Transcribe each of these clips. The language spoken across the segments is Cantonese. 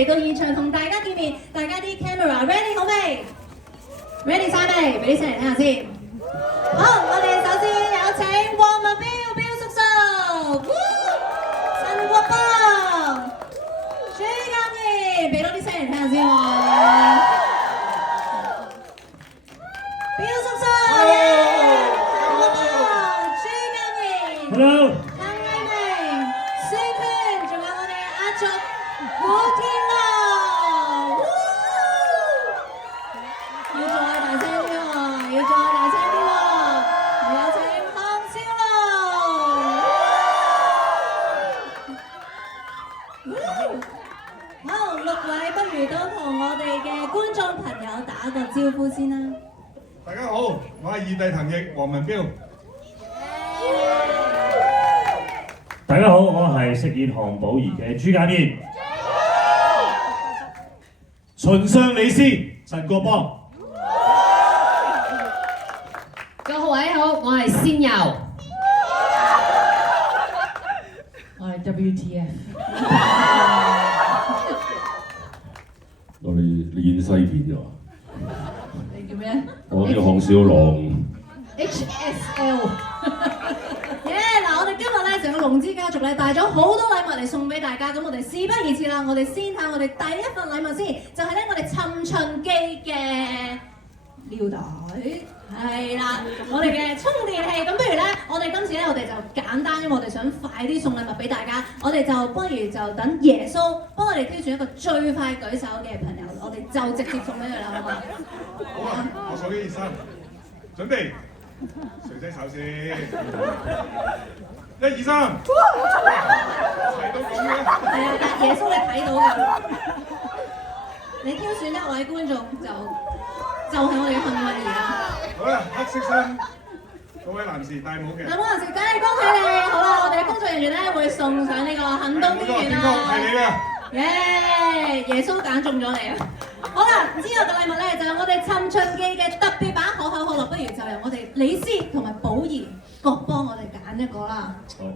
嚟到現場同大家見面，大家啲 camera ready 好未 ？ready 晒未？俾啲聲嚟聽下先。好，我哋首先有請黃文彪叔叔，陳國邦、朱家燕，俾多啲聲嚟聽下先喎。彪叔叔，朱家燕 ，Hello， 譚藝明、孫圈，仲有我哋阿卓、古天樂，要再大聲啲喎，要再大聲啲喎，有請項少龍。好，6位不如都同我哋嘅觀眾朋友打個招呼先啦。大家好，我係二弟滕奕，黃文彪。大家好，我係飾演項寶兒嘅朱家燕。秦相李斯陳國邦。各位好，我係仙遊。我係 WTF。我哋演西片啫嘛。你叫咩？我叫項少龍。HSL。嗱，我哋今日咧成個龍之家族咧帶咗好多禮物嚟送俾大家，咁我哋事不宜遲啦，我哋先睇我哋第一份禮物先，就係咧我哋尋秦記嘅尿袋，係啦，我哋嘅充電器。咁不如咧，我哋今次咧我哋就簡單，因為我哋想快啲送禮物俾大家，我哋就不如就等耶穌幫我哋挑選一個最快舉手嘅朋友，我哋就直接送俾佢啦，好唔好？好啊，我數1、2、3，準備，垂低手先。1、2、3，齊到咁嘅。係啊，但耶穌你睇到㗎，你挑選一位觀眾就係我哋嘅幸運兒啦。好啦，黑色衫嗰位男士戴帽嘅。戴帽男士，梗係恭喜你！好啦，我哋嘅工作人員咧會送上呢個行動電源啦。係你啦！耶穌揀中咗你啊！好啦，之後嘅禮物咧就係我哋尋秦記嘅特別版可口可樂，不如就由我哋李斯同埋寶兒各幫我哋揀一個啦。好2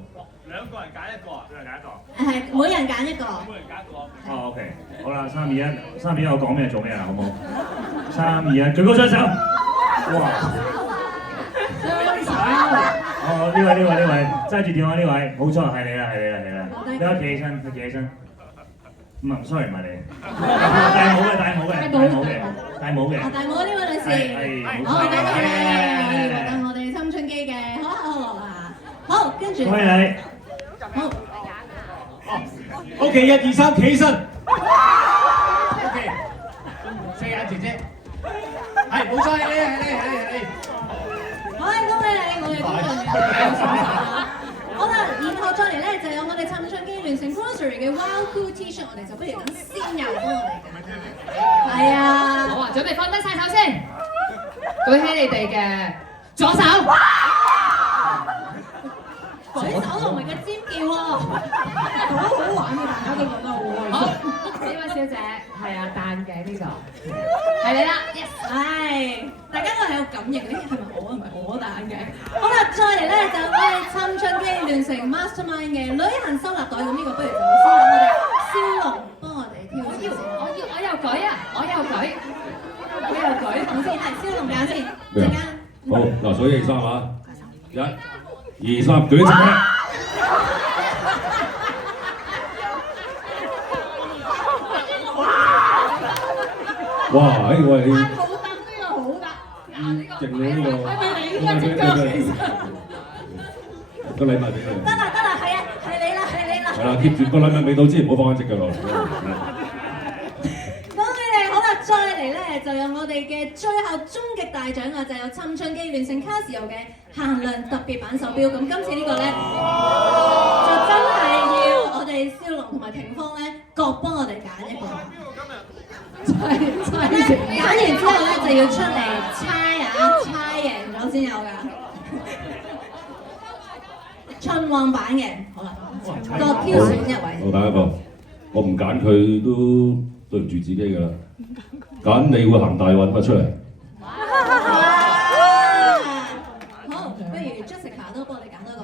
個人揀一個，每人揀一個。係，每人揀一個。每人揀一個。哦，OK，好啦，3、2、1，3、2、1，我講咩做咩啦，好冇？3、2、1，舉高雙手。哇！哦，呢位，揸住電話呢位，冇錯，係你啦。你可以企起身，唔係，sorry，唔係你。戴帽嘅。戴帽呢位女士，好，等佢咧，可以獲得我哋尋秦記嘅可口可樂啦。好，跟住。恭喜你。好。OK， 1、2、3，企起身。OK， 四眼姐姐。係，冇錯，係你。好，恭喜你，我哋工作人員。好啦，然後再嚟咧就有我哋尋秦記聯成 Grocery 嘅 Wild Cool T-shirt，我哋就不如等仙遊幫我哋揀。係啊。好啊，準備放低晒手先，舉起你哋嘅左手。舉手同埋個尖叫喎，好玩嘅，大家都覺得好開心。好，呢位小姐係啊，戴眼鏡呢個係你啦 ，yes。係，大家都係有感應嘅，係咪我？唔係我戴眼鏡。好啦，再嚟咧就我哋尋秦記聯成 Mastermind 嘅旅行收納袋，咁呢個不如就先等我哋蕭龍幫我哋挑選先。我又舉啊，等先，係蕭龍揀先，陣間。好，嗱，數1、2、3啊，1、2、3，舉直嘅。哇！我係好得呢個好得，勁到呢個。係咪你呢個隻腳其實？個禮物俾佢。得啦，係你啦。係啦，keep 住個禮物未到之前，唔好放喺隻腳落嚟。恭喜你！好啦，再嚟咧就有我哋嘅最後終極大獎啊，就有尋秦記聯成卡士歐嘅限量特別版手錶。咁今次呢個咧就真係要我哋蕭龍同埋霆鋒咧各幫我哋揀一個。揀完之後咧就要出嚟猜贏咗先有㗎。春旺版嘅，好啦，各挑選一位。好，第一個，我唔揀佢都對唔住自己㗎啦。揀你會行大運嘛，出嚟。好，不如 Jessica 都幫我哋揀多個。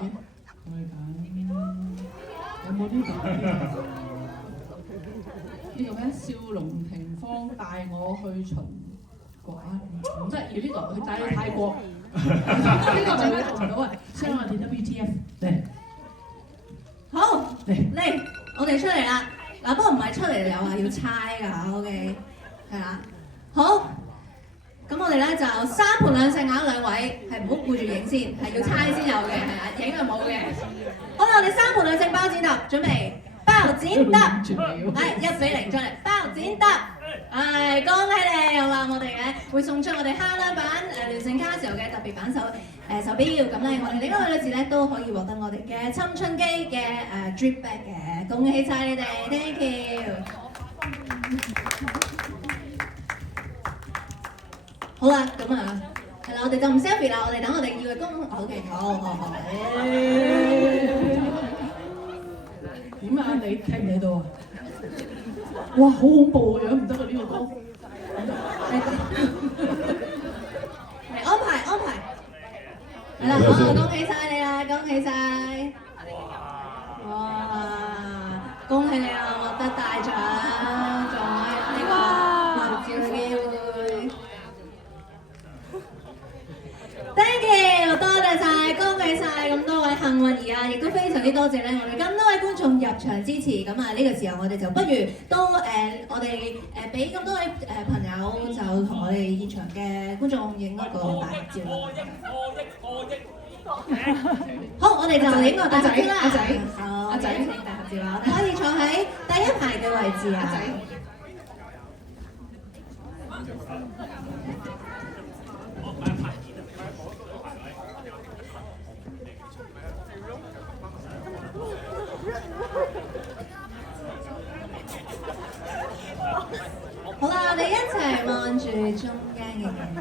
有冇呢個？呢個咩？少龍平方帶我去巡關，唔得，要呢個去帶去泰國，呢個咪做唔到啊！希望見到 BTF 嚟，好嚟，我哋出嚟啦。嗱，不過唔係出嚟又話要猜㗎嚇，OK， 係啦。好，咁我哋咧就三盤兩勝啊，兩位係唔好顧住影先，係要猜先有嘅，係啦，影係冇嘅。好啦，我哋三盤兩勝包剪揼，準備包剪揼，係1-0出嚟，包剪揼。係，恭喜你！好啦，我哋咧會送出我哋限量版聯勝卡時候嘅特別版手錶，咁咧我哋另外女士咧都可以獲得我哋嘅青春機嘅drip bag 嘅，恭喜晒你哋 ，thank you！ 好啦，咁啊，係啦，我哋就唔 selfie 啦，我哋等我哋要嘅OK， 好。點啊？你睇唔睇到啊？哇！好恐怖嘅樣，唔得啊！呢個歌，嚟安排，係啦，好，恭喜晒你啦，恭喜晒！哇！恭喜你啊，獲得大獎，仲有呢個拍照嘅機會。Thank you， 多謝晒，恭喜晒咁多位幸運兒啊！亦都非常之多謝咧，我哋咁多位觀眾入場支持。咁啊，呢個時候我哋就不如都我哋俾咁多位朋友就同我哋現場嘅觀眾影一個大合照啦。好，我哋就影個大合照啦。阿仔，影大合照啦，我哋可以坐喺第一排嘅位置啊。阿仔。好啦，我哋一齊望住中間嘅鏡頭。